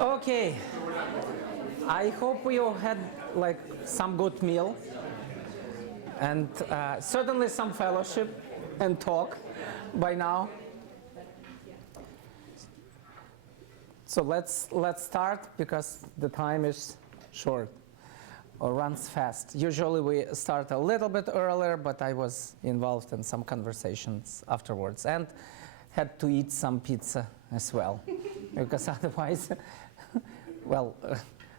Okay, I hope you had like some good meal and certainly some fellowship and talk by now. So let's start because the time is short or runs fast. Usually we start a little bit earlier, but I was involved in some conversations afterwards and had to eat some pizza as well because otherwise, well,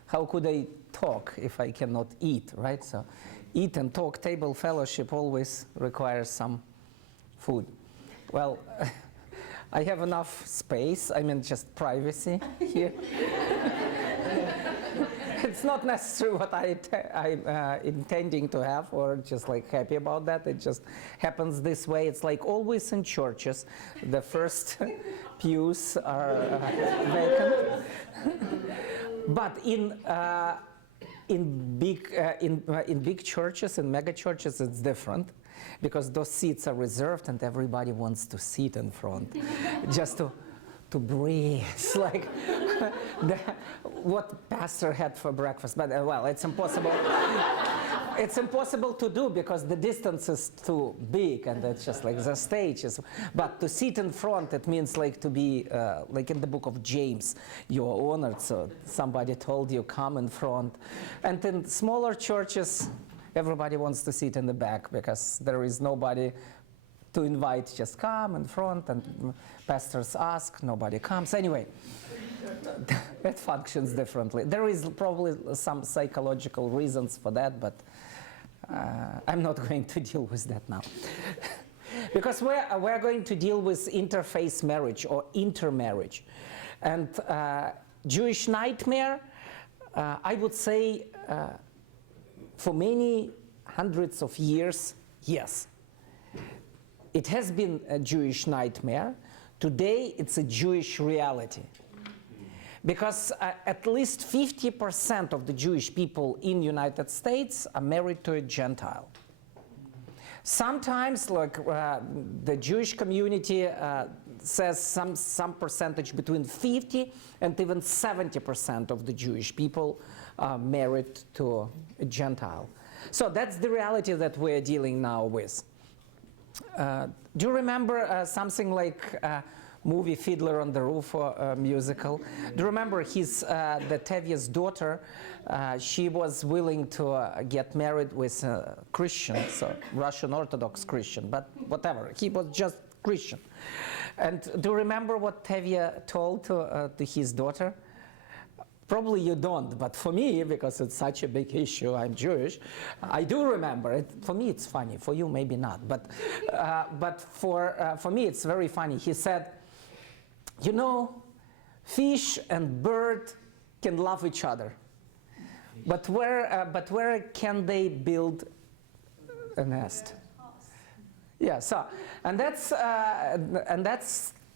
how could I talk if I cannot eat, right? So eat and talk, table fellowship always requires some food. Well, I have enough space, I mean just privacy here. It's not necessarily what I'm intending to have or just like happy about that. It just happens this way. It's like always in churches, the first pews are vacant. But in big churches, in mega churches, it's different because those seats are reserved and everybody wants to sit in front, just to breathe, like what pastor had for breakfast. But well, it's impossible. It's impossible to do because the distance is too big and it's just like the stage is. But to sit in front, it means like to be like in the book of James, you are honored. So somebody told you come in front. And in smaller churches, everybody wants to sit in the back because there is nobody to invite, just come in front, and pastors ask, nobody comes. Anyway, it functions differently. There is probably some psychological reasons for that, but I'm not going to deal with that now. Because we're going to deal with interfaith marriage or intermarriage. And Jewish nightmare, I would say, for many hundreds of years, yes. It has been a Jewish nightmare. Today, it's a Jewish reality. Because at least 50% of the Jewish people in the United States are married to a Gentile. Sometimes, like the Jewish community says some percentage between 50 and even 70% of the Jewish people are married to a Gentile. So that's the reality that we're dealing now with. Do you remember something like movie Fiddler on the Roof or musical? Do you remember the Tevye's daughter? She was willing to get married with a Christian, so Russian Orthodox Christian, but whatever, he was just Christian. And do you remember what Tevye told to his daughter? Probably you don't, but for me, because it's such a big issue, I'm Jewish, I do remember it. For me, it's funny. For you, maybe not. But for me, it's very funny. He said, you know, fish and bird can love each other, but where can they build a nest? Yeah. So, and that's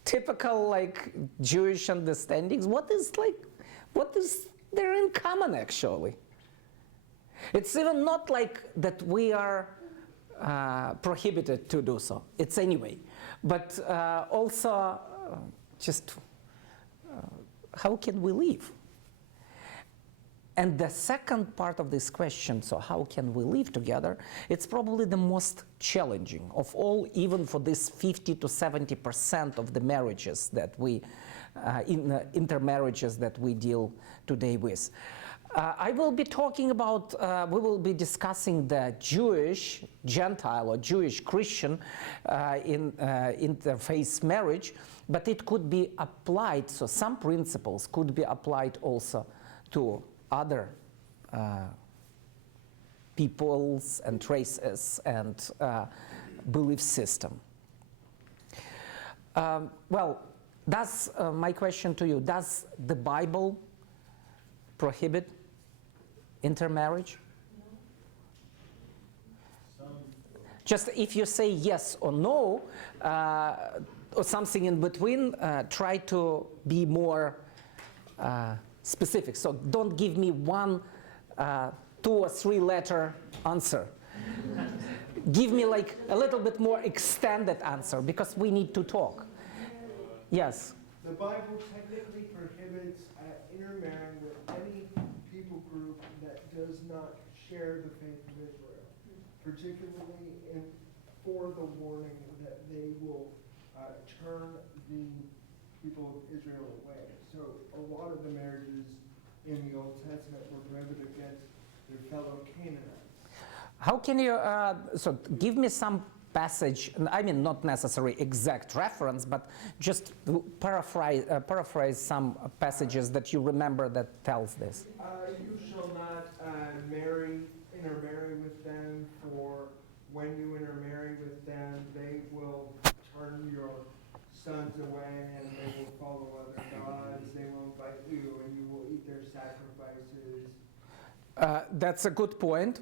typical like Jewish understandings. What is there in common, actually? It's even not like that we are prohibited to do so. It's anyway. But also, just how can we live? And the second part of this question, so how can we live together, it's probably the most challenging of all, even for this 50 to 70% of the marriages that we intermarriages that we deal today with. I will be talking about, we will be discussing the Jewish Gentile or Jewish Christian in interfaith marriage, but it could be applied, so some principles could be applied also to other peoples and races and belief system. Well, my question to you, does the Bible prohibit intermarriage? Just if you say yes or no, or something in between, try to be more specific. So don't give me one 2 or 3 letter answer. Give me like a little bit more extended answer because we need to talk. Yes. The Bible technically prohibits intermarrying with any people group that does not share the faith of Israel, particularly for the warning that they will turn the people of Israel away. So a lot of the marriages in the Old Testament were prohibited against their fellow Canaanites. How can you, so give me some passage, I mean not necessarily exact reference, but just paraphrase some passages that you remember that tells this. You shall not intermarry with them, for when you intermarry with them, they will turn your sons away and they will follow other gods. They will invite you and you will eat their sacrifices. That's a good point.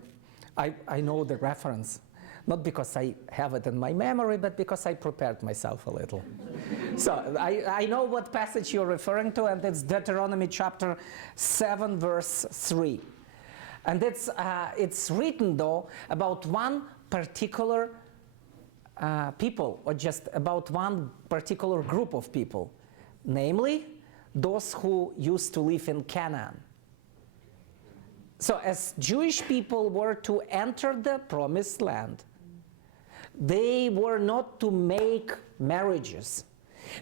I know the reference. Not because I have it in my memory, but because I prepared myself a little. So I know what passage you're referring to, and it's Deuteronomy chapter 7, verse 3. And it's written, though, about one particular people, or just about one particular group of people, namely those who used to live in Canaan. So as Jewish people were to enter the promised land, they were not to make marriages,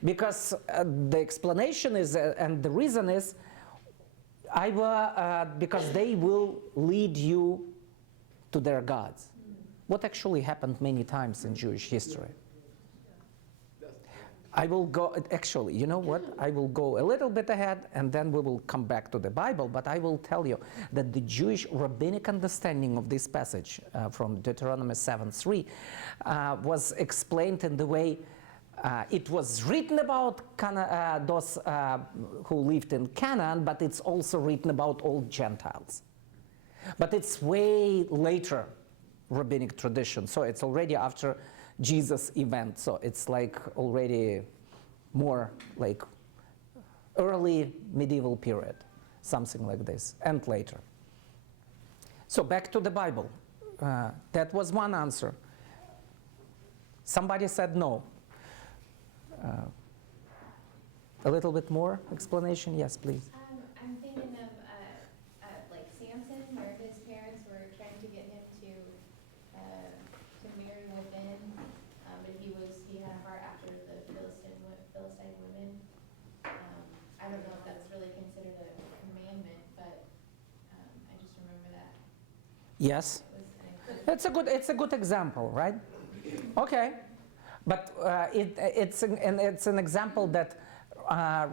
because the explanation is, and the reason is, because they will lead you to their gods. What actually happened many times in Jewish history. I will go, actually, you know what? I will go a little bit ahead and then we will come back to the Bible, but I will tell you that the Jewish rabbinic understanding of this passage from Deuteronomy 7:3 was explained in the way it was written about those who lived in Canaan, but it's also written about all Gentiles. But it's way later rabbinic tradition, so it's already after Jesus event, so it's like already more like early medieval period, something like this, and later. So back to the Bible. That was one answer. Somebody said no. A little bit more explanation? Yes, please. I'm thinking of like Samson, where his parents were trying to get him to marry within, but he had a heart after the Philistine women. I don't know if that's really considered a commandment, but I just remember that. Yes. It's a good example, right? Okay, but it's an example that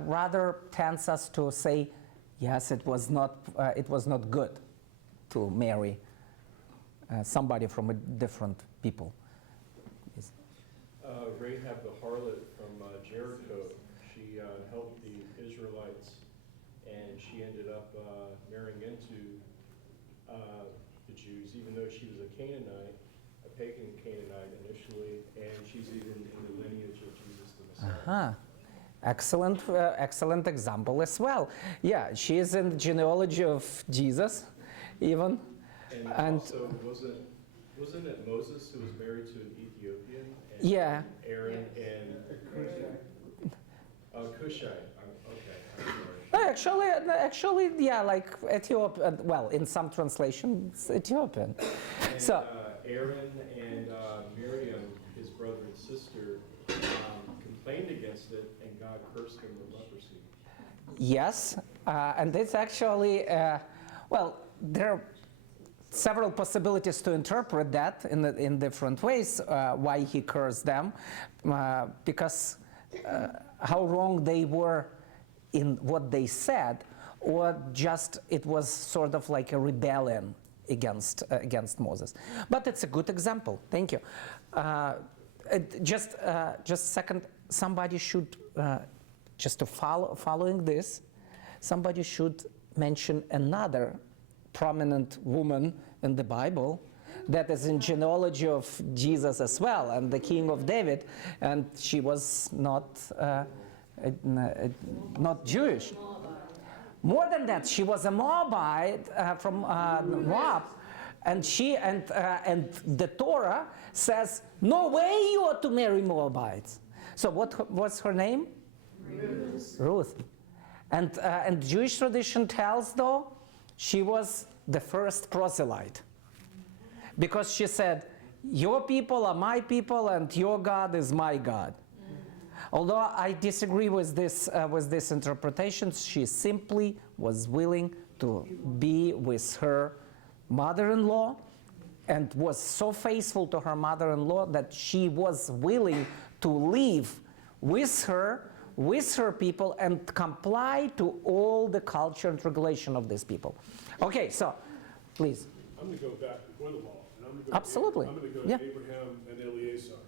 rather tends us to say, yes, it was not good to marry somebody from a different people. Yes. Rahab the harlot from Jericho, she helped the Israelites, and she ended up marrying into the Jews, even though she was a Canaanite, a pagan Canaanite initially, and she's even in the lineage of Jesus the Messiah. Excellent example as well. Yeah, she is in the genealogy of Jesus, even. And also, wasn't it Moses who was married to an Ethiopian? And yeah. Aaron and Cushite. Okay, I'm sorry. Actually, yeah, like Ethiopian. Well, in some translations, Ethiopian. And, so Aaron and Miriam, his brother and sister, complained against it, and God cursed them with leprosy. Yes, and it's actually well, there are several possibilities to interpret that in different ways. Why he cursed them, because how wrong they were in what they said, or just it was sort of like a rebellion against Moses. But it's a good example. Thank you. Just a second. Somebody should just to following this. Somebody should mention another prominent woman in the Bible that is in genealogy of Jesus as well, and the King of David, and she was not Jewish. More than that, she was a Moabite from Moab, and the Torah says, "No way you ought to marry Moabites." So what was her name? Ruth. And Jewish tradition tells, though, she was the first proselyte. Because she said, your people are my people and your God is my God. Although I disagree with this interpretation, she simply was willing to be with her mother-in-law and was so faithful to her mother-in-law that she was willing to live with her people and comply to all the culture and regulation of these people. Okay, so please. I'm going to go back before the law. And I'm going to go Absolutely. I'm going to go Yeah. to Abraham and Eleazar.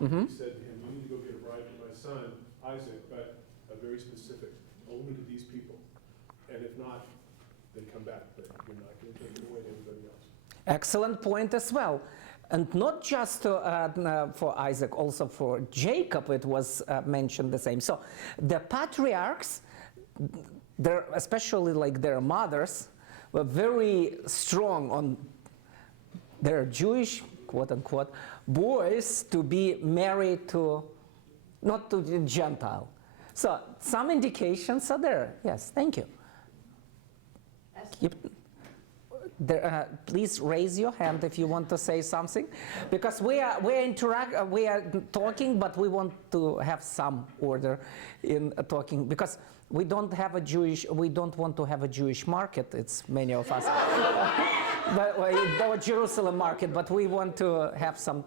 Mm-hmm. He said to him, you need to go get a bride for my son, Isaac, but a very specific, only to these people. And if not, then come back. But you're not going to take it away to anybody else. Excellent point as well. And not just for Isaac, also for Jacob it was mentioned the same. So the patriarchs, especially like their mothers, were very strong on their Jewish, quote-unquote, boys to be married to, not to the Gentile. So some indications are there. Yes, thank you. Yep. Please raise your hand if you want to say something, because we are talking, but we want to have some order in talking, because we don't want to have a Jewish market. It's many of us, but the Jerusalem market. But we want to have some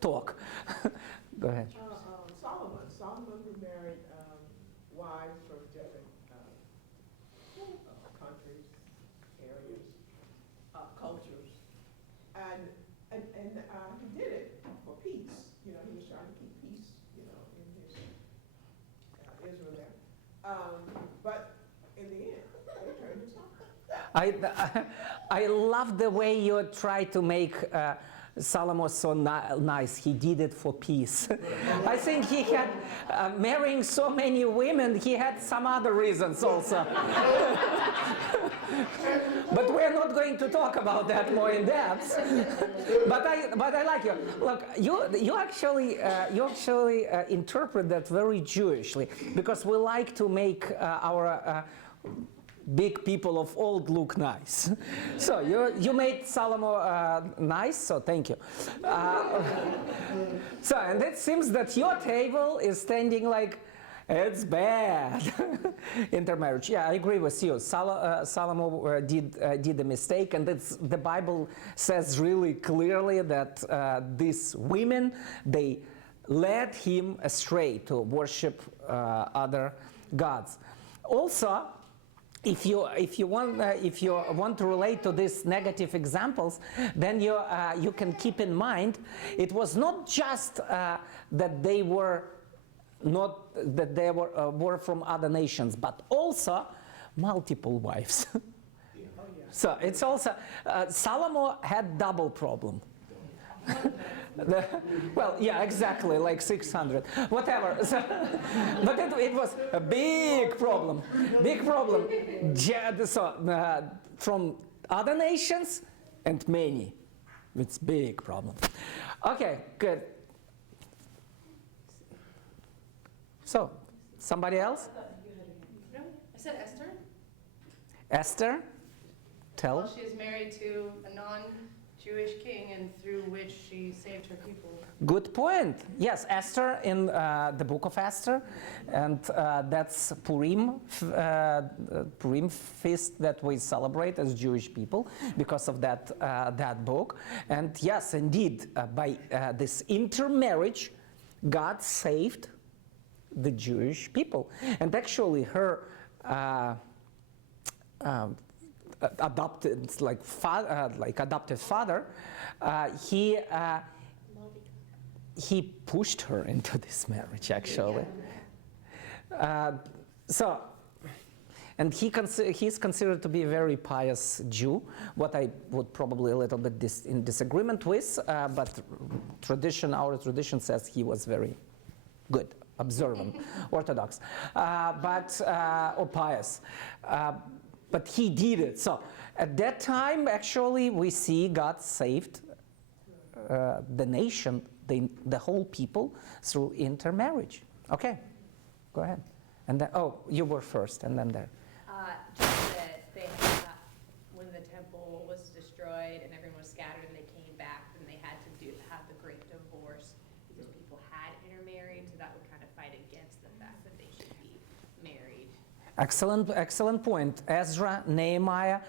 talk. Go ahead. Solomon remarried wives from different countries, areas, cultures, and he did it for peace. You know, he was trying to keep peace, you know, in his Israel there. But in the end, they turned his heart. I love the way you try to make Solomon so nice. He did it for peace. I think he had, marrying so many women, he had some other reasons also. But we're not going to talk about that more in depth. But I like you. Look, you actually interpret that very Jewishly, because we like to make our big people of old look nice. So you made Solomon nice, so thank you. So, and it seems that your table is standing like, it's bad. Intermarriage. Yeah, I agree with you. Solomon did a mistake, and the Bible says really clearly that these women, they led him astray to worship other gods. Also, if you want to relate to these negative examples, then you can keep in mind it was not just that they were were from other nations, but also multiple wives. So it's also Solomon had double problem. Well, yeah, exactly, like 600, whatever. So, but it was a big problem. So from other nations and many, it's big problem. Okay, good. So, somebody else? No, I said Esther. Esther, tell. Well, she is married to a non-Jewish king, and through which she saved her people. Good point. Yes, Esther in the book of Esther, and that's Purim feast that we celebrate as Jewish people because of that book. And yes, indeed, by this intermarriage, God saved the Jewish people. And actually, her adopted father, he pushed her into this marriage, actually. And he's considered to be a very pious Jew, what I would probably a little bit in disagreement with, but our tradition says he was very good, observant, Orthodox, or pious. But he did it. So at that time, actually, we see God saved the nation, the whole people, through intermarriage. Okay, go ahead. And then, oh, you were first, and then there. Just that they had, when the temple was destroyed and everyone was scattered and they came back, then they had to have the great divorce because people had intermarried, so that would kind of fight against the fact that they should be married. Excellent point. Ezra, Nehemiah,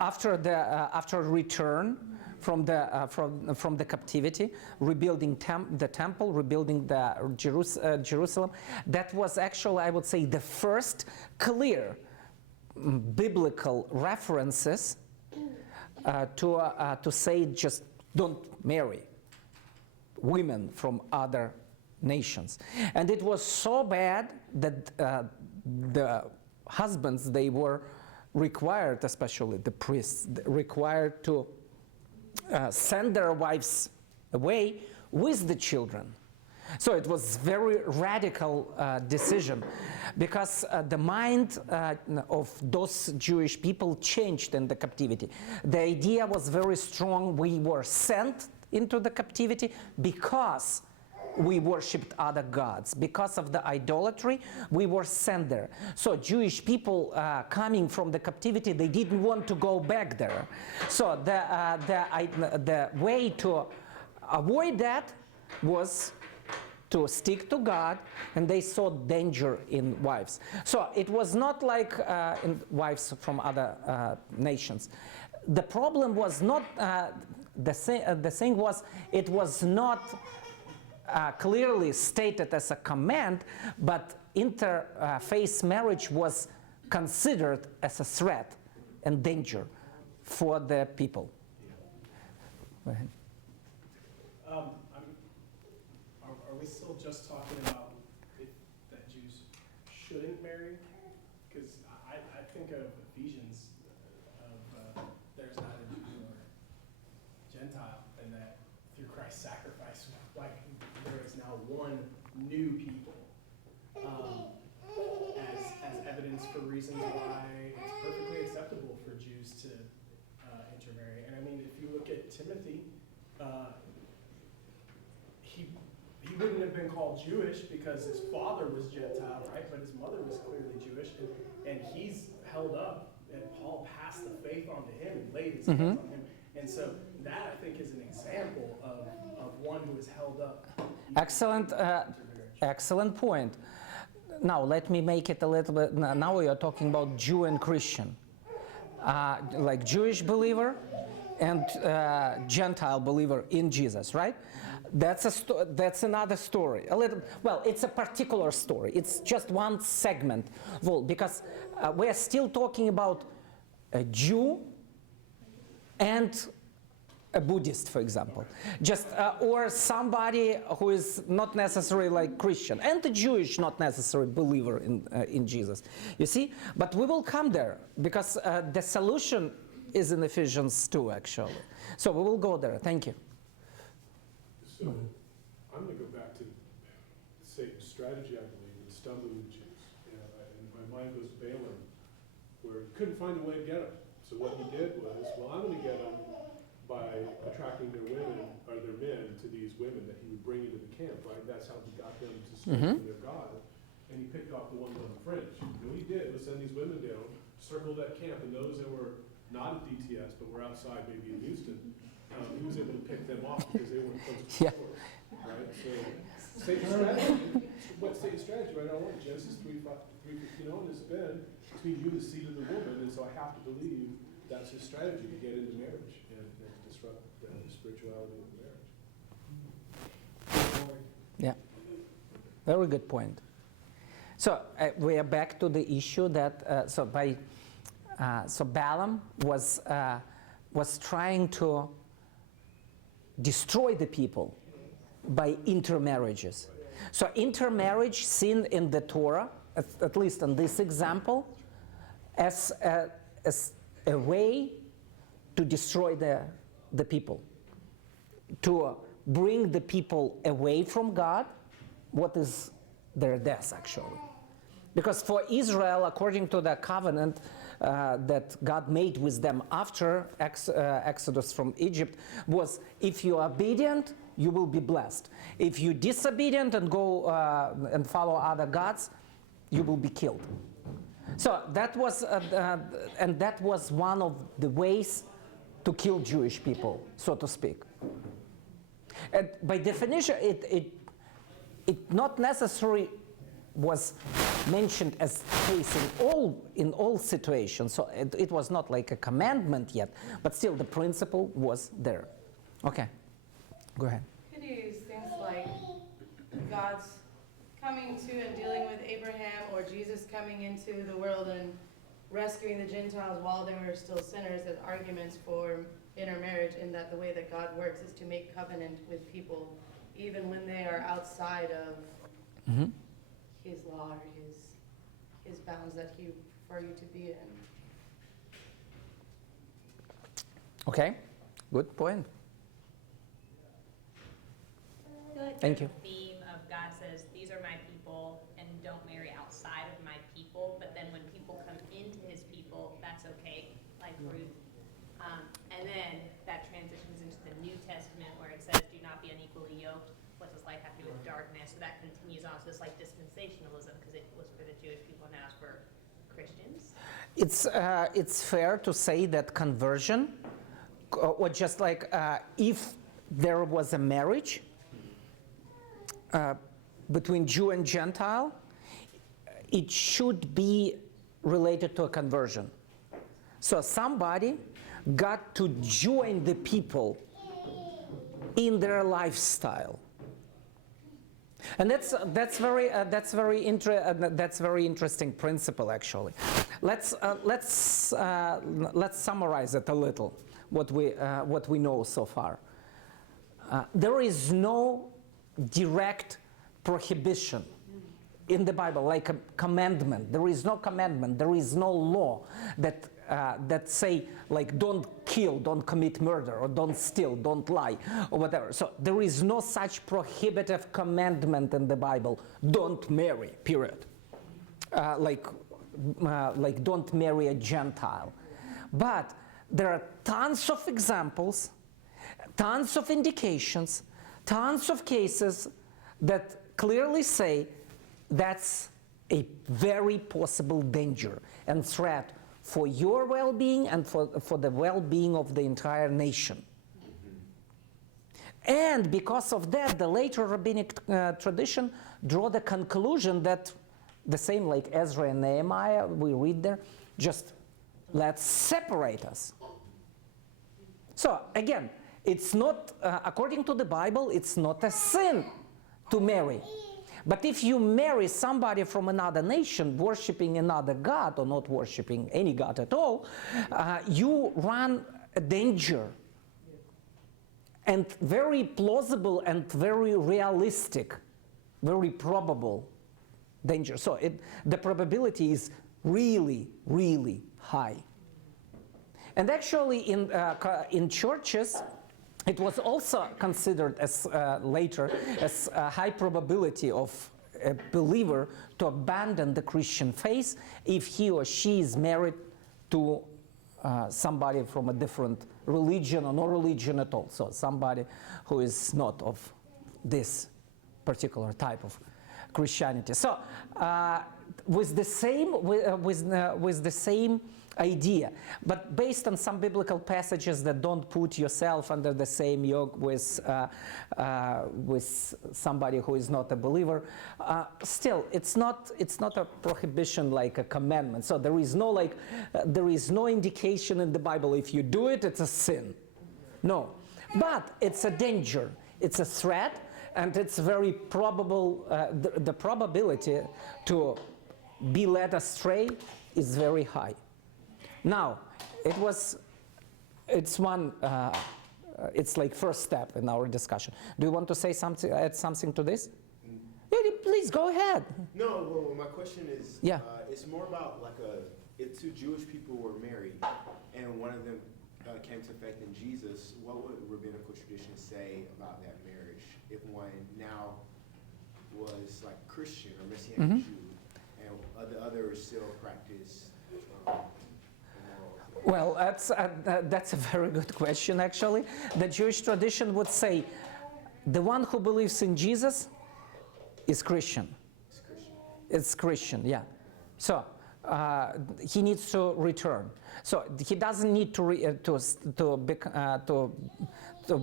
after return from the captivity, rebuilding the temple, rebuilding the Jerusalem, that was actually, I would say, the first clear biblical references to say just don't marry women from other nations. And it was so bad that the husbands, they were required, especially the priests, required to send their wives away with the children. So it was very radical decision, because the mind of those Jewish people changed in the captivity. The idea was very strong. We were sent into the captivity because we worshipped other gods. Because of the idolatry, we were sent there. So Jewish people coming from the captivity, they didn't want to go back there. So the way to avoid that was to stick to God, and they saw danger in wives. So it was not like in wives from other nations. The problem was not, the thing was, it was not clearly stated as a command, but interfaith marriage was considered as a threat and danger for the people. Go ahead. Are we still just talking about that Jews shouldn't marry? Because I think of Ephesians, there's neither Jew nor Gentile, and that through Christ's sacrifice, like there is now one new people, as evidence for reasons why it's perfectly acceptable for Jews to intermarry. And I mean, if you look at Timothy, he wouldn't have been called Jewish because his father was Gentile, right? But his mother was clearly Jewish, and he's held up, and Paul passed the faith on to him and laid his hands on him. And so that, I think, is an example of one who is held up. Excellent point. Now, let me make it a little bit, now we are talking about Jew and Christian. Like Jewish believer and Gentile believer in Jesus, right? That's another story. Well, it's a particular story. It's just one segment. Well, because we are still talking about a Jew and a Buddhist, for example, just or somebody who is not necessarily like Christian, and a Jewish not necessarily believer in Jesus. You see, but we will come there because the solution is in Ephesians 2, actually. So we will go there. Thank you. So I'm going to go back to Satan's strategy, I believe, in stumbling the Jews. And my mind goes to Balaam, where he couldn't find a way to get them. So what he did was, well, I'm going to get them by attracting their women, or their men, to these women that he would bring into the camp, right? That's how he got them to strengthen their God. And he picked off the ones on the fringe. And what he did was send these women down, circle that camp, and those that were not at DTS, but were outside, maybe in Houston, he was able to pick them off because they weren't close to the source, right? So Satan's strategy, what's Satan's strategy right now? Genesis 3:15 on has been between you and the seed of the woman, and so I have to believe that's his strategy to get into marriage and disrupt the spirituality of marriage. Yeah, very good point. So we are back to the issue that so Balaam was trying to destroy the people by intermarriages. So intermarriage seen in the Torah, at least in this example, as a way to destroy the people, to bring the people away from God, what is their death actually. Because for Israel, according to the covenant that God made with them after Exodus from Egypt, was if you are obedient, you will be blessed. If you disobedient and go and follow other gods, you will be killed. So that was, and that was one of the ways to kill Jewish people, so to speak. And by definition, it not necessarily was mentioned as case in all situations. So it was not like a commandment yet, but still the principle was there. Okay, go ahead. Could you use things like God's coming to and dealing with Abraham, or Jesus coming into the world and rescuing the Gentiles while they were still sinners as arguments for intermarriage, in that the way that God works is to make covenant with people even when they are outside of his law or his bounds that he for you to be in. Okay, good point. I feel like Thank there's a theme of God says, these are my people, and don't marry outside of my people. But then when people come into his people, that's okay, like Ruth. And then that transitions into the New Testament where it says, do not be unequally yoked. What does light have to do with darkness? So that continues on. So it's like dispensationalism, because it was for the Jewish people, now it's for Christians. It's fair to say that conversion, or just like if there was a marriage between Jew and Gentile, it should be related to a conversion. So somebody got to join the people in their lifestyle, and that's very interesting principle actually. Let's summarize it a little. What we know so far. There is no direct prohibition in the Bible, like a commandment. There is no commandment. There is no law that say like don't kill, don't commit murder, or don't steal, don't lie, or whatever. So there is no such prohibitive commandment in the Bible. Don't marry. Period. Like don't marry a Gentile. But there are tons of examples, tons of indications, tons of cases that clearly say that's a very possible danger and threat for your well-being and for the well-being of the entire nation. And because of that, the later rabbinic tradition draw the conclusion that the same like Ezra and Nehemiah, we read there, just let's separate us. So again, it's not, according to the Bible, it's not a sin to marry. But if you marry somebody from another nation, worshiping another god or not worshiping any god at all, you run a danger. And very plausible and very realistic, very probable danger. So the probability is really, really high. And actually in churches, it was also considered as later as a high probability of a believer to abandon the Christian faith if he or she is married to somebody from a different religion or no religion at all. So somebody who is not of this particular type of Christianity. So with the same idea, but based on some biblical passages that don't put yourself under the same yoke with somebody who is not a believer, still it's not a prohibition like a commandment. So there is no indication in the Bible if you do it, it's a sin. No, but it's a danger, it's a threat, and it's very probable. The probability to be led astray is very high. Now, it's like first step in our discussion. Do you want to say something, add something to this? Yeah, please go ahead. No, well, my question is, Yeah. It's more about like if two Jewish people were married and one of them came to faith in Jesus, what would rabbinical tradition say about that marriage if one now was like Christian or Messianic Jew and the other still practiced Well, that's a very good question, actually. The Jewish tradition would say the one who believes in Jesus is Christian. It's Christian, yeah. So he needs to return. So he doesn't need to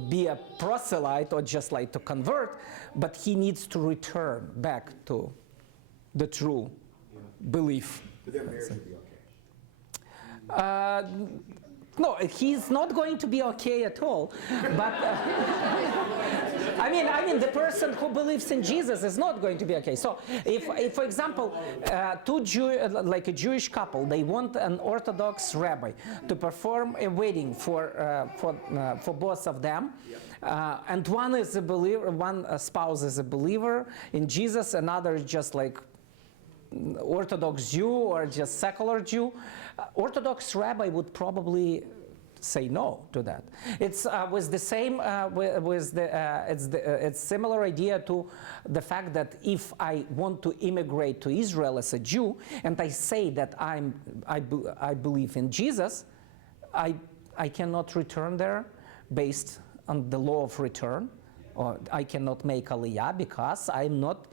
be a proselyte or just like to convert, but he needs to return back to the true belief. But their marriage would be okay. No, he's not going to be okay at all. But I mean, the person who believes in Jesus is not going to be okay. So, if for example, like a Jewish couple, they want an Orthodox rabbi to perform a wedding for both of them, and one is a believer, one spouse is a believer in Jesus, another is just like Orthodox Jew or just secular Jew, Orthodox rabbi would probably say no to that. It's with the same it's similar idea to the fact that if I want to immigrate to Israel as a Jew and I say that I believe in Jesus, I cannot return there based on the law of return, or I cannot make aliyah because I'm not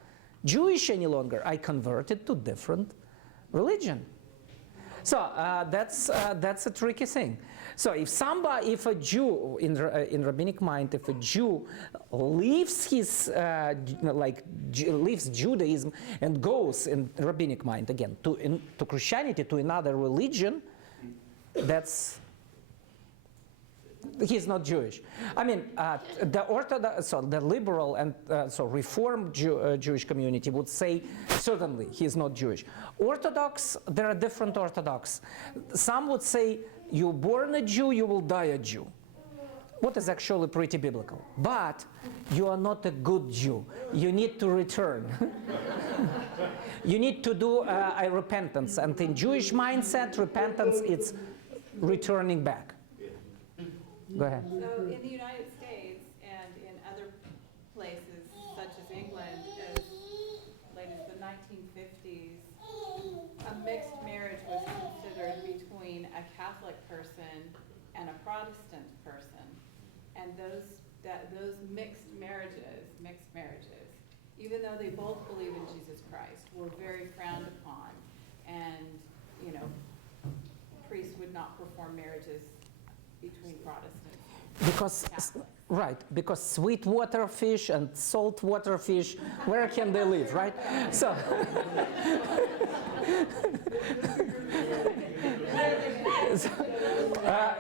Jewish any longer. I converted to different religion. So that's a tricky thing. So if a Jew in rabbinic mind, if a Jew leaves his leaves Judaism and goes in rabbinic mind again to Christianity, to another religion, he's not Jewish. I mean, the Orthodox, so the liberal and Reform Jewish community would say certainly he's not Jewish. Orthodox, there are different Orthodox. Some would say you're born a Jew, you will die a Jew. What is actually pretty biblical. But you are not a good Jew. You need to return. You need to do a repentance. And in Jewish mindset, repentance is returning back. Go ahead. So in the United States and in other places, such as England, as late as the 1950s, a mixed marriage was considered between a Catholic person and a Protestant person. And those mixed marriages, even though they both believe in Jesus Christ, were very frowned upon. And, priests would not perform marriages between Protestants. Because sweetwater fish and saltwater fish, where can they live, right? So,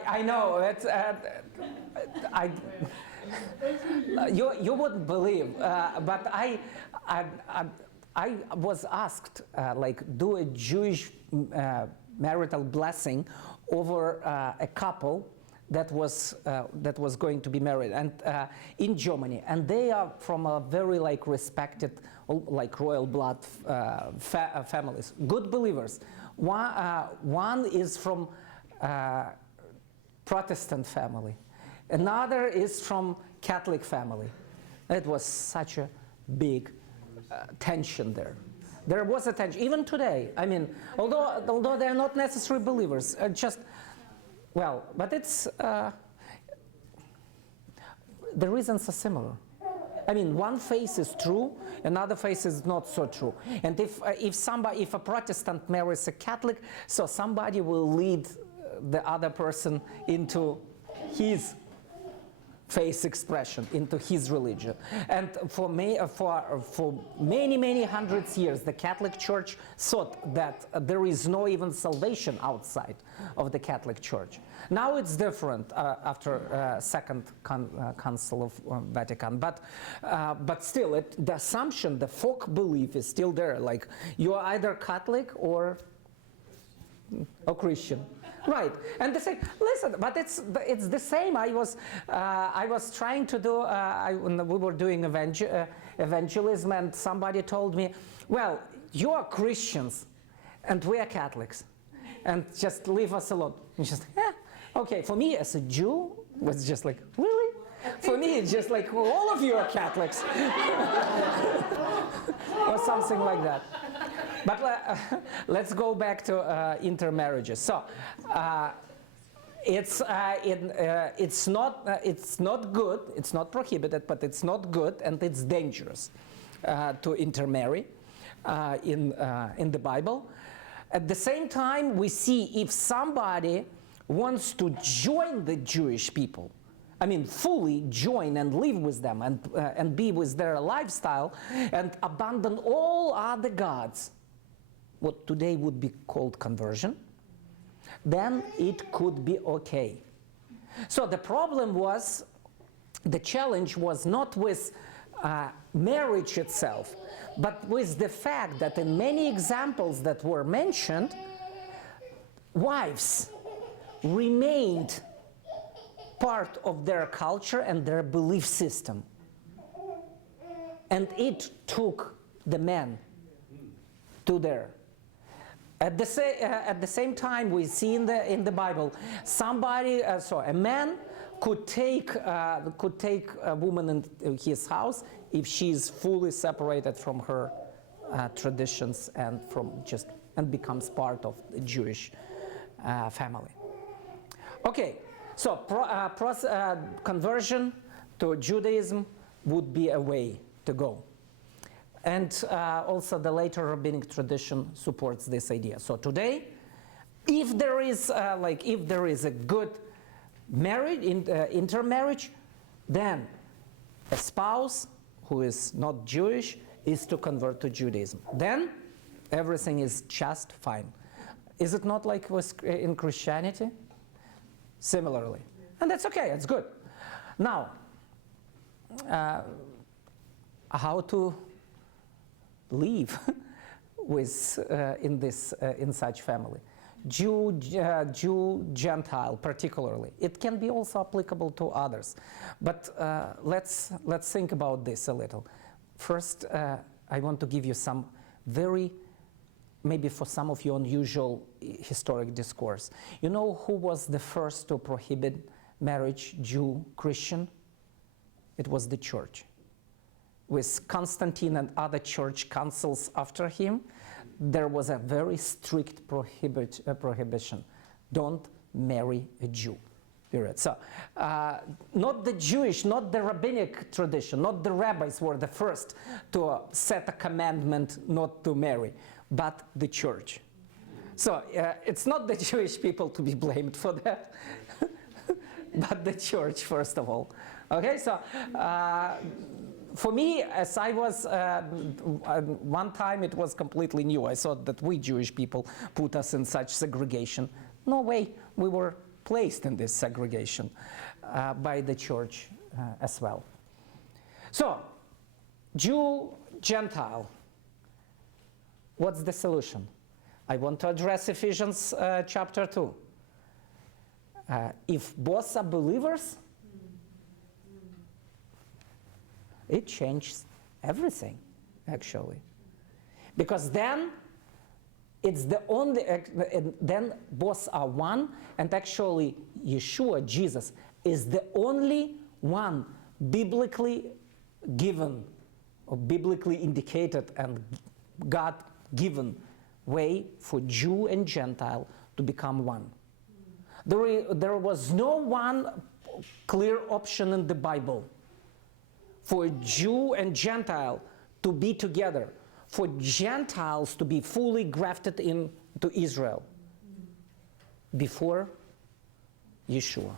I know it's. You wouldn't believe, but I was asked, do a Jewish marital blessing over a couple that was going to be married, and in Germany, and they are from a very respected, royal blood families, good believers. One is from Protestant family, another is from Catholic family. It was such a big tension there. There was a tension even today. I mean, although they are not necessarily believers, but it's the reasons are similar. I mean, one face is true, another face is not so true. And if a Protestant marries a Catholic, so somebody will lead the other person into his face expression, into his religion. And for many hundreds years, the Catholic Church thought that there is no even salvation outside of the Catholic Church. Now it's different after Second Council of Vatican, but still, the assumption, the folk belief is still there. Like you are either Catholic or Christian. Right, and they say, listen, but it's the same. I was trying to do. When we were doing evangelism, and somebody told me, "Well, you are Christians, and we are Catholics, and just leave us alone." And just, okay. For me, as a Jew, it was just like, really? For me, it's just like all of you are Catholics, or something like that. But let's go back to intermarriages. So it's not good. It's not prohibited, but it's not good, and it's dangerous to intermarry. in the Bible. At the same time, we see if somebody wants to join the Jewish people, I mean, fully join and live with them and be with their lifestyle and abandon all other gods, what today would be called conversion, then it could be okay. So the problem was, the challenge was not with marriage itself, but with the fact that in many examples that were mentioned, wives remained part of their culture and their belief system. And it took the men to there. At the same time, we see in the Bible, a man could take a woman in his house if she is fully separated from her traditions and becomes part of the Jewish family. Okay, so conversion to Judaism would be a way to go. And also the later rabbinic tradition supports this idea. So today, if there is a good marriage, intermarriage, then a spouse who is not Jewish is to convert to Judaism. Then everything is just fine. Is it not like in Christianity? Similarly. And that's okay, it's good. Now, how to live with in such family? Jew, Gentile particularly. It can be also applicable to others. But let's think about this a little. First, I want to give you some maybe for some of you, unusual historic discourse. You know who was the first to prohibit marriage, Jew, Christian? It was the church. With Constantine and other church councils after him, there was a very strict prohibition. Don't marry a Jew, period. So, not the Jewish, not the rabbinic tradition, not the rabbis were the first to set a commandment not to marry, but the church. So, it's not the Jewish people to be blamed for that, but the church, first of all. Okay, so, for me, as I was, one time it was completely new. I thought that we Jewish people put us in such segregation. No way, we were placed in this segregation by the church as well. So, Jew, Gentile, what's the solution? I want to address Ephesians chapter 2. If both are believers, it changes everything, actually. Because then it's the only, then both are one, and actually Yeshua, Jesus, is the only one biblically given or biblically indicated and God-given way for Jew and Gentile to become one. There was no one clear option in the Bible for Jew and Gentile to be together, for Gentiles to be fully grafted into Israel before Yeshua.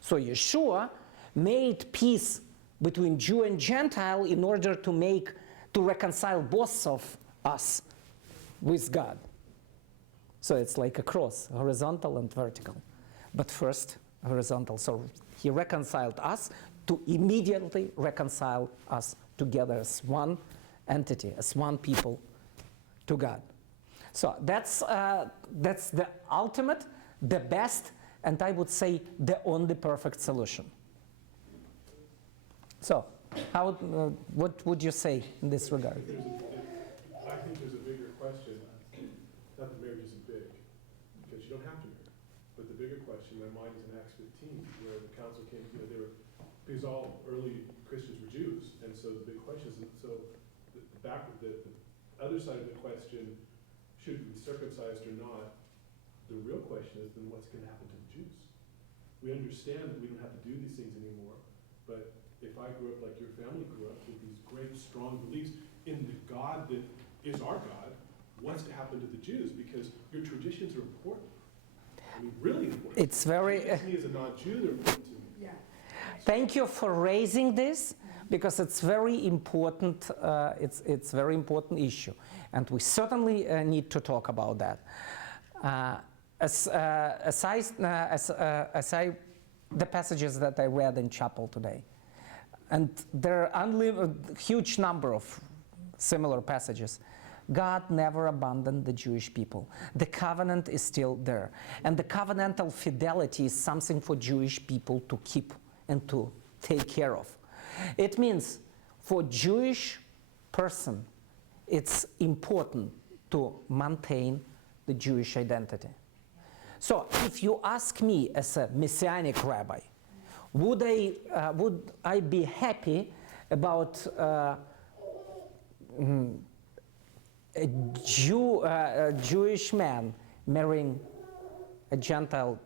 So Yeshua made peace between Jew and Gentile in order to reconcile both of us with God. So it's like a cross, horizontal and vertical. But first, horizontal. So he reconciled us to immediately reconcile us together as one entity, as one people to God. So that's the ultimate, the best, and I would say the only perfect solution. So, what would you say in this regard? I think there's a bigger question. Not that marriage isn't big, because you don't have to marry. But the bigger question in my mind is in Acts 15, where the council came, because all early Christians were Jews, and so the big question is, so the other side of the question, should we be circumcised or not? The real question is, then what's going to happen to the Jews? We understand that we don't have to do these things anymore, but if I grew up like your family grew up with these great, strong beliefs in the God that is our God, what's to happen to the Jews? Because your traditions are important. I mean, really important. It's very... To me as a non-Jew, they're important to me. Yeah. Thank you for raising this, because it's very important. It's very important issue, and we certainly need to talk about that. The passages that I read in chapel today, and there are a huge number of similar passages. God never abandoned the Jewish people. The covenant is still there, and the covenantal fidelity is something for Jewish people to keep and to take care of. It means for Jewish person, it's important to maintain the Jewish identity. So if you ask me as a Messianic rabbi, would I be happy about a Jewish man marrying a Gentile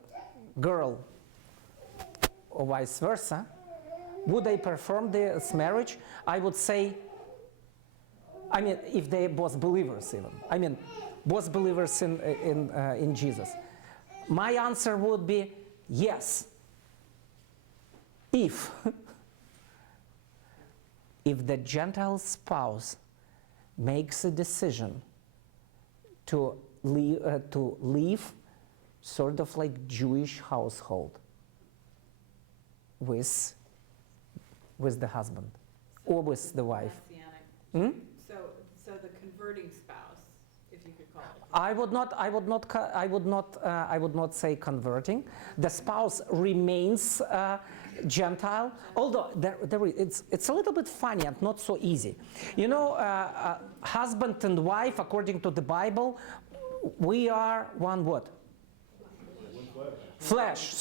girl or vice versa? Would I perform this marriage? I would say, I mean, if they both believers even. I mean, both believers in Jesus. My answer would be yes. If the Gentile spouse makes a decision to leave sort of like Jewish household with the husband or with the wife. Messianic. So the converting spouse, if you could call it. I would not say converting. The spouse remains Gentile, although it's a little bit funny and not so easy. You know, husband and wife, according to the Bible, we are one what? Flesh.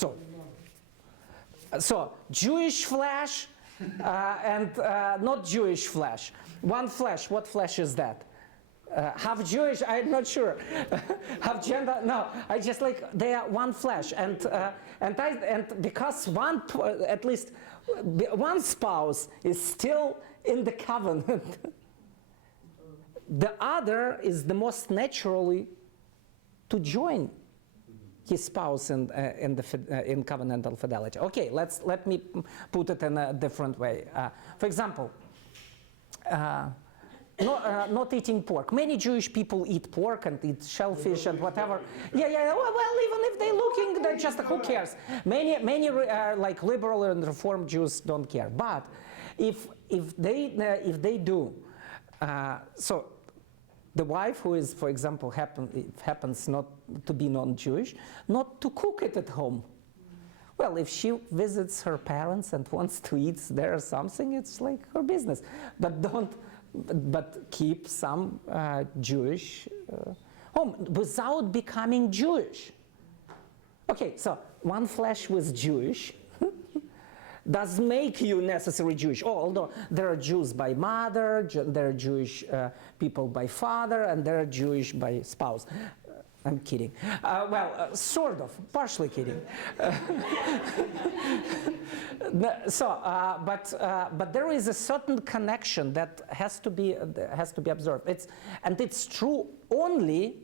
So Jewish flesh and not Jewish flesh. One flesh. What flesh is that? Half Jewish? I'm not sure. Half Gentile? No. I just like they are one flesh, and because at least one spouse is still in the covenant, the other is the most naturally to join his spouse in covenantal fidelity. Okay, let me put it in a different way. For example, not eating pork. Many Jewish people eat pork and eat shellfish and whatever. Yeah. Well, even if they're looking, they're just who cares? Many like liberal and Reformed Jews don't care. But if they do, so the wife who is, for example, happens not to be non-Jewish, not to cook it at home. Well, if she visits her parents and wants to eat there or something, it's like her business. But keep some Jewish home without becoming Jewish. Okay, so one flesh with Jewish does make you necessarily Jewish. Although there are Jews by mother, there are Jewish people by father, and there are Jewish by spouse. I'm kidding. Sort of, partially kidding. But there is a certain connection that has to be observed. It's true only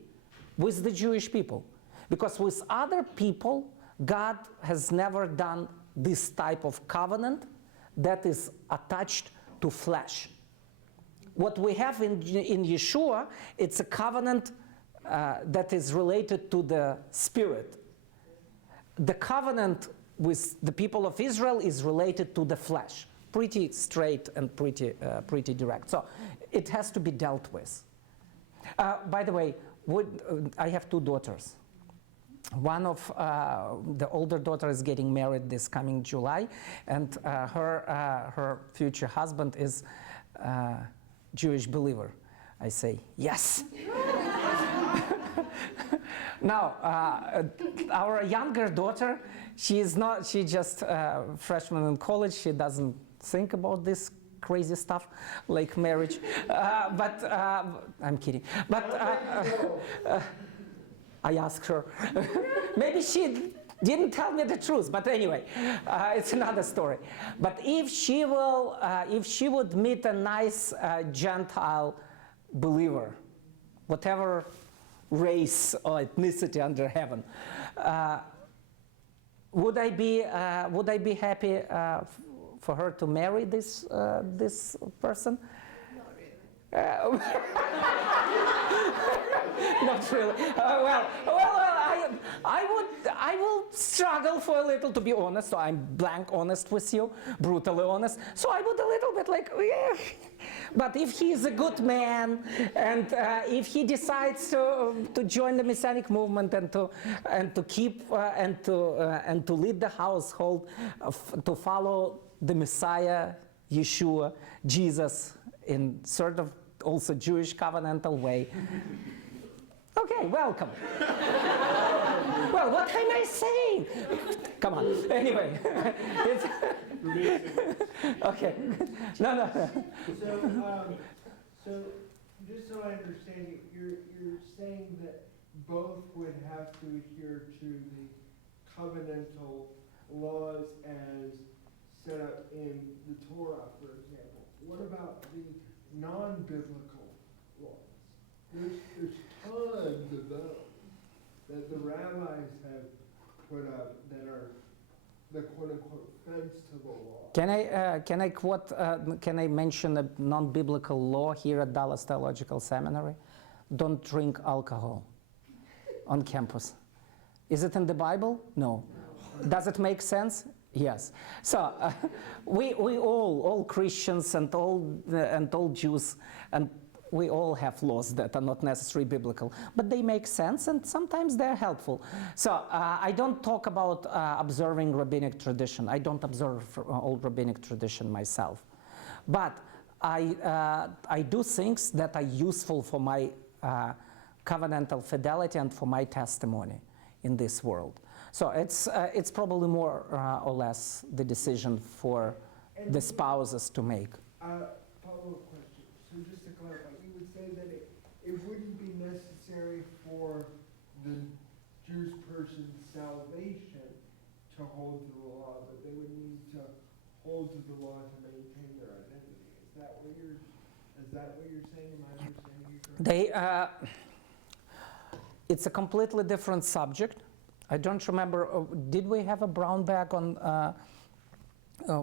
with the Jewish people, because with other people, God has never done this type of covenant that is attached to flesh. What we have in Yeshua, it's a covenant that is related to the spirit. The covenant with the people of Israel is related to the flesh. Pretty straight and pretty direct. So it has to be dealt with. By the way, I have two daughters. One of the older daughter is getting married this coming July, and her future husband is Jewish believer. I say yes. Now, our younger daughter, she just freshman in college. She doesn't think about this crazy stuff like marriage. I'm kidding. But I asked her. Maybe she didn't tell me the truth, but anyway, it's another story. But if she would meet a nice Gentile believer, whatever race or ethnicity under heaven. Would I be happy for her to marry this person? Not really. Not really. I will struggle for a little, to be honest. So I'm blank honest with you, brutally honest. So I would a little bit like, yeah. But if he is a good man, and if he decides to join the Messianic movement and to keep and to lead the household, to follow the Messiah, Yeshua, Jesus, in sort of also Jewish covenantal way. Okay, welcome. Well, what am I saying? Come on. Anyway. Okay. No. So just so I understand it, you're saying that both would have to adhere to the covenantal laws as set up in the Torah, for example. What about the non-biblical laws? There's tons of those that the rabbis have put up that are the quote-unquote fence to the law. Can I mention a non-biblical law here at Dallas Theological Seminary? Don't drink alcohol on campus. Is it in the Bible? No. Does it make sense? Yes. So we all Christians and all Jews, and we all have laws that are not necessarily biblical, but they make sense and sometimes they're helpful. So I don't talk about observing rabbinic tradition. I don't observe old rabbinic tradition myself. But I do things that are useful for my covenantal fidelity and for my testimony in this world. So it's probably more or less the decision for the spouses to make. Follow-up question. So just to clarify, you would say that it wouldn't be necessary for the Jewish person's salvation to hold to the law, but they would need to hold to the law to maintain their identity. Is that what you're saying? Am I understanding you correctly? It's a completely different subject. I don't remember, did we have a brown bag on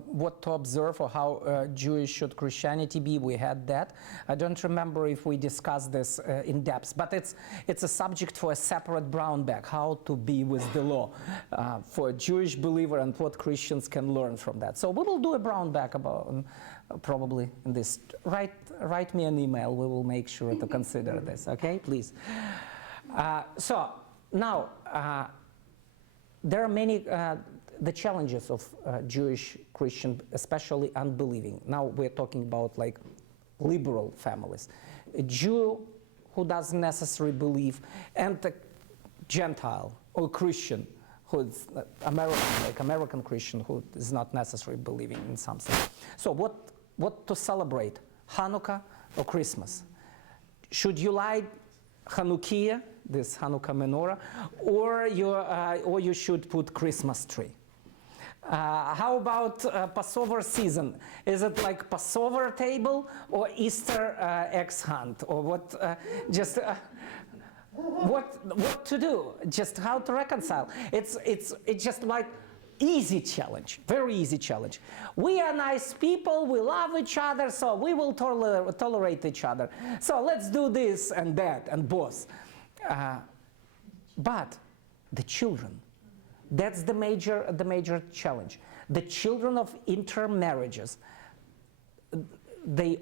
what to observe or how Jewish should Christianity be? We had that. I don't remember if we discussed this in depth, but it's a subject for a separate brown bag, how to be with the law for a Jewish believer and what Christians can learn from that. So we will do a brown bag about probably in this. Write me an email. We will make sure to consider this, okay, please. So now, there are many, the challenges of Jewish Christian, especially unbelieving. Now we're talking about like liberal families. A Jew who doesn't necessarily believe, and a Gentile or Christian who's American Christian who is not necessarily believing in something. So what to celebrate, Hanukkah or Christmas? Should you light Hanukkah, this Hanukkah menorah, or you should put Christmas tree? How about Passover season? Is it like Passover table or Easter eggs hunt, or what? What to do? Just how to reconcile? It's just like easy challenge, very easy challenge. We are nice people, we love each other, so we will tolerate each other. So let's do this and that and both. But the children, that's the major challenge. The children of intermarriages, they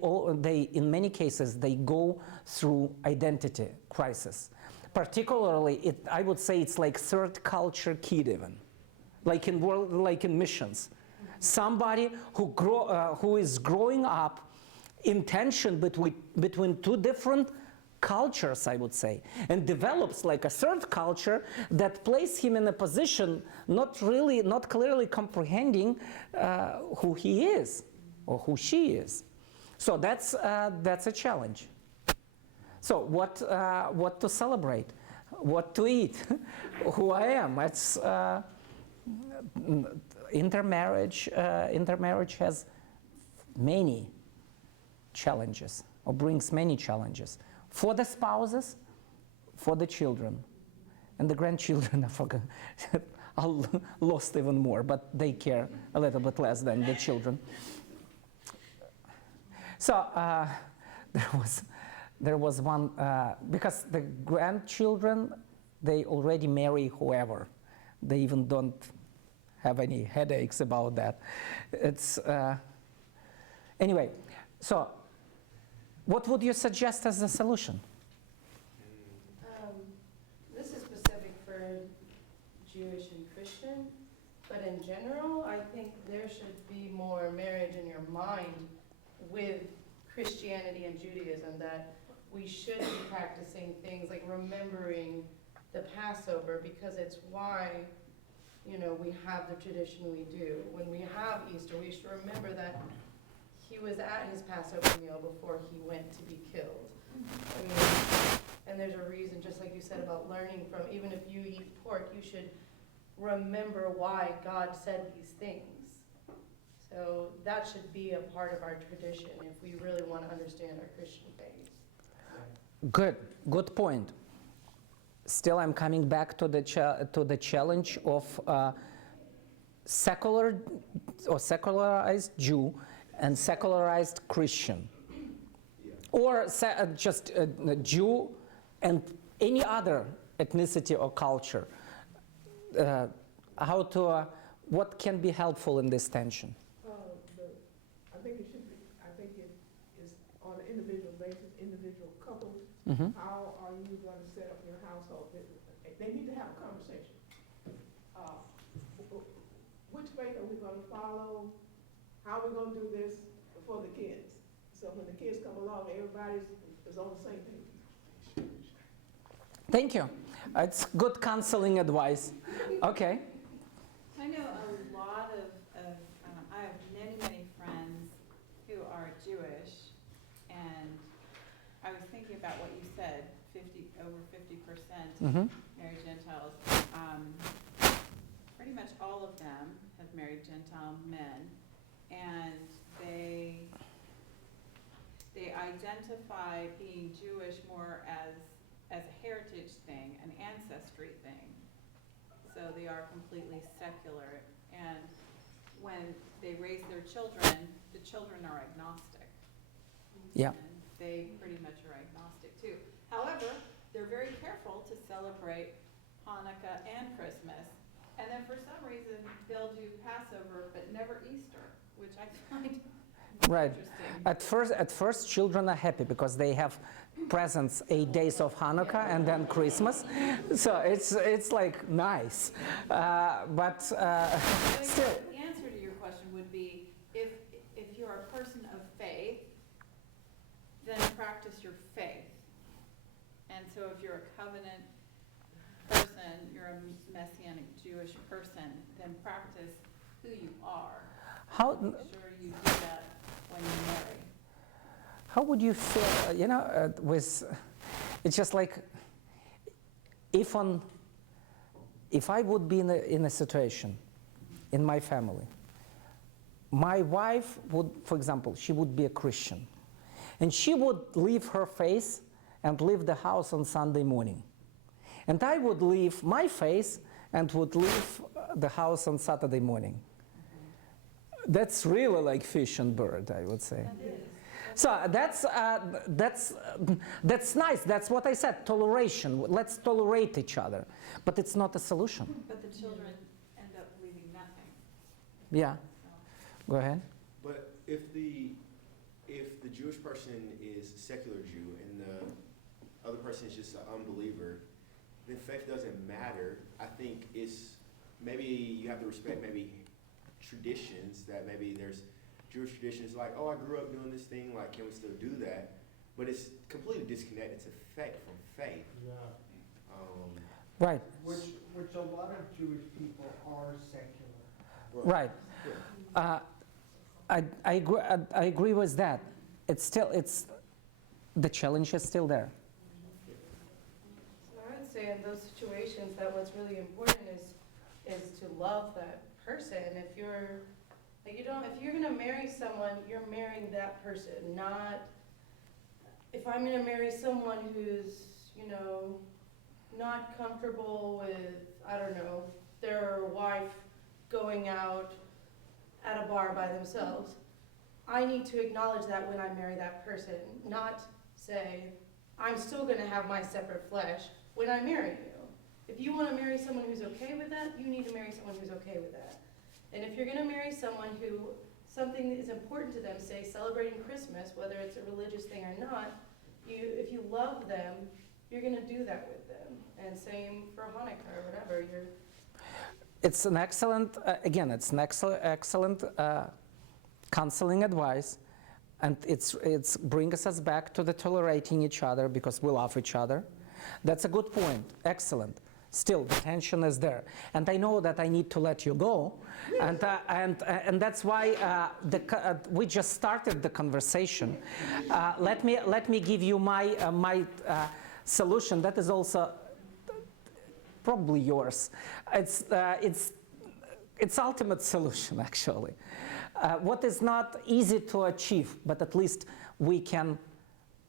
in many cases they go through identity crisis. Particularly, I would say it's like third culture kid even, like in missions. Somebody who is growing up in tension between two different cultures, I would say, and develops like a third culture that places him in a position not clearly comprehending who he is or who she is. So that's a challenge. So what to celebrate, what to eat, who I am. It's intermarriage has many challenges, or brings many challenges for the spouses, for the children, and the grandchildren are lost even more, but they care a little bit less than the children. So there was one, because the grandchildren, they already marry whoever. They even don't have any headaches about that. It's, anyway, so what would you suggest as a solution? This is specific for Jewish and Christian, but in general, I think there should be more marriage in your mind with Christianity and Judaism, that we should be practicing things like remembering the Passover, because it's why, you know, we have the tradition we do. When we have Easter, we should remember that he was at his Passover meal before he went to be killed. I mean, and there's a reason, just like you said about learning from, even if you eat pork, you should remember why God said these things. So that should be a part of our tradition if we really want to understand our Christian faith. Good point. Still, I'm coming back to the challenge of secular or secularized Jew and secularized Christian, or just a Jew and any other ethnicity or culture. What can be helpful in this tension? I think it should be, I think it is on an individual basis, individual couples. Mm-hmm. How are you going to set up your household? They need to have a conversation. Which faith are we going to follow? How are we going to do this for the kids? So when the kids come along, everybody is on the same page. Thank you. It's good counseling advice. Okay. I know a lot of I have many friends who are Jewish, and I was thinking about what you said, over 50% Mm-hmm. married Gentiles. Pretty much all of them have married Gentile men, and they identify being Jewish more as a heritage thing, an ancestry thing. So they are completely secular, and when they raise their children, the children are agnostic. Yeah. And they pretty much are agnostic too. However, they're very careful to celebrate Hanukkah and Christmas, and then for some reason, they'll do Passover, but never Easter, which I find Right. interesting. At first, children are happy because they have presents 8 days of Hanukkah and then Christmas. So it's like nice, but still. The answer to your question would be, if you're a person of faith, then practice your faith. And so if you're a covenant person, you're a Messianic Jewish person, then practice who you are. How Make sure you do that when you marry. How would you feel, with, it's just like, if I would be in a situation in my family, my wife would, for example, she would be a Christian, and she would leave her faith and leave the house on Sunday morning. And I would leave my faith and would leave the house on Saturday morning. That's really like fish and bird, I would say. So that's nice. That's what I said, toleration. Let's tolerate each other. But it's not a solution. But the children end up believing nothing. Yeah. Go ahead. But if the Jewish person is a secular Jew and the other person is just an unbeliever, then faith doesn't matter. I think it's, maybe you have to respect maybe traditions, that maybe there's Jewish traditions like, oh, I grew up doing this thing, like, can we still do that? But it's completely disconnected to faith from faith. Yeah. Right. Which a lot of Jewish people are secular. Right. I agree with that. It's the challenge is still there. So I would say in those situations that what's really important is to love that person. If you're like, if you're gonna marry someone, you're marrying that person, not if I'm gonna marry someone who's, you know, not comfortable with, I don't know, their wife going out at a bar by themselves, I need to acknowledge that when I marry that person, not say, I'm still gonna have my separate flesh when I marry you. If you wanna marry someone who's okay with that, you need to marry someone who's okay with that. And if you're gonna marry someone who something is important to them, say celebrating Christmas, whether it's a religious thing or not, if you love them, you're gonna do that with them. And same for Hanukkah or whatever. It's an excellent, again, it's an excellent counseling advice, and it's brings us back to the tolerating each other because we love each other. That's a good point. Excellent. Still, the tension is there, and I know that I need to let you go, and that's why we just started the conversation. Let me give you my solution. That is also probably yours. It's ultimate solution actually. What is not easy to achieve, but at least we can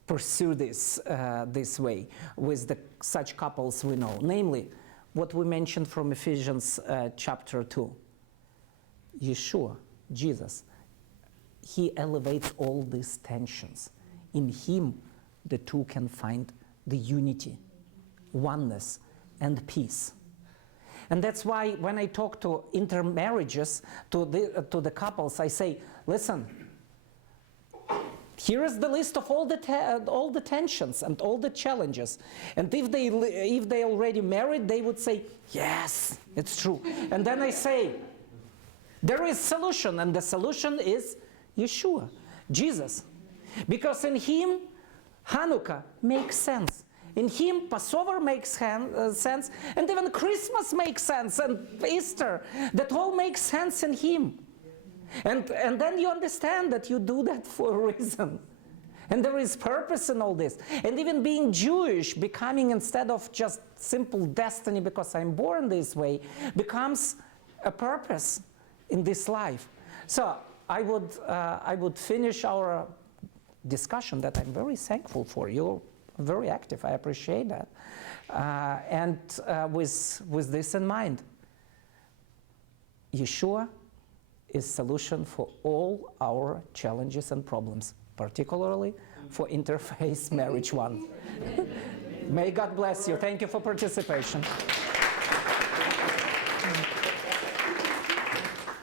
pursue this this way with such couples we know. Namely, what we mentioned from Ephesians chapter 2. Yeshua, Jesus, he elevates all these tensions. In him, the two can find the unity, oneness, and peace. And that's why when I talk to intermarriages, to the couples, I say, listen, here is the list of all the tensions and all the challenges. And if they already married, they would say, yes, it's true. And then I say, there is solution, and the solution is Yeshua, Jesus. Because in him, Hanukkah makes sense. In him, Passover makes sense, and even Christmas makes sense, and Easter. That all makes sense in him. And then you understand that you do that for a reason. And there is purpose in all this. And even being Jewish, becoming instead of just simple destiny because I'm born this way, becomes a purpose in this life. So I would finish our discussion that I'm very thankful for. You're very active. I appreciate that. And with this in mind, Yeshua is solution for all our challenges and problems, particularly for interfaith marriage one. May God bless you. Thank you for participation.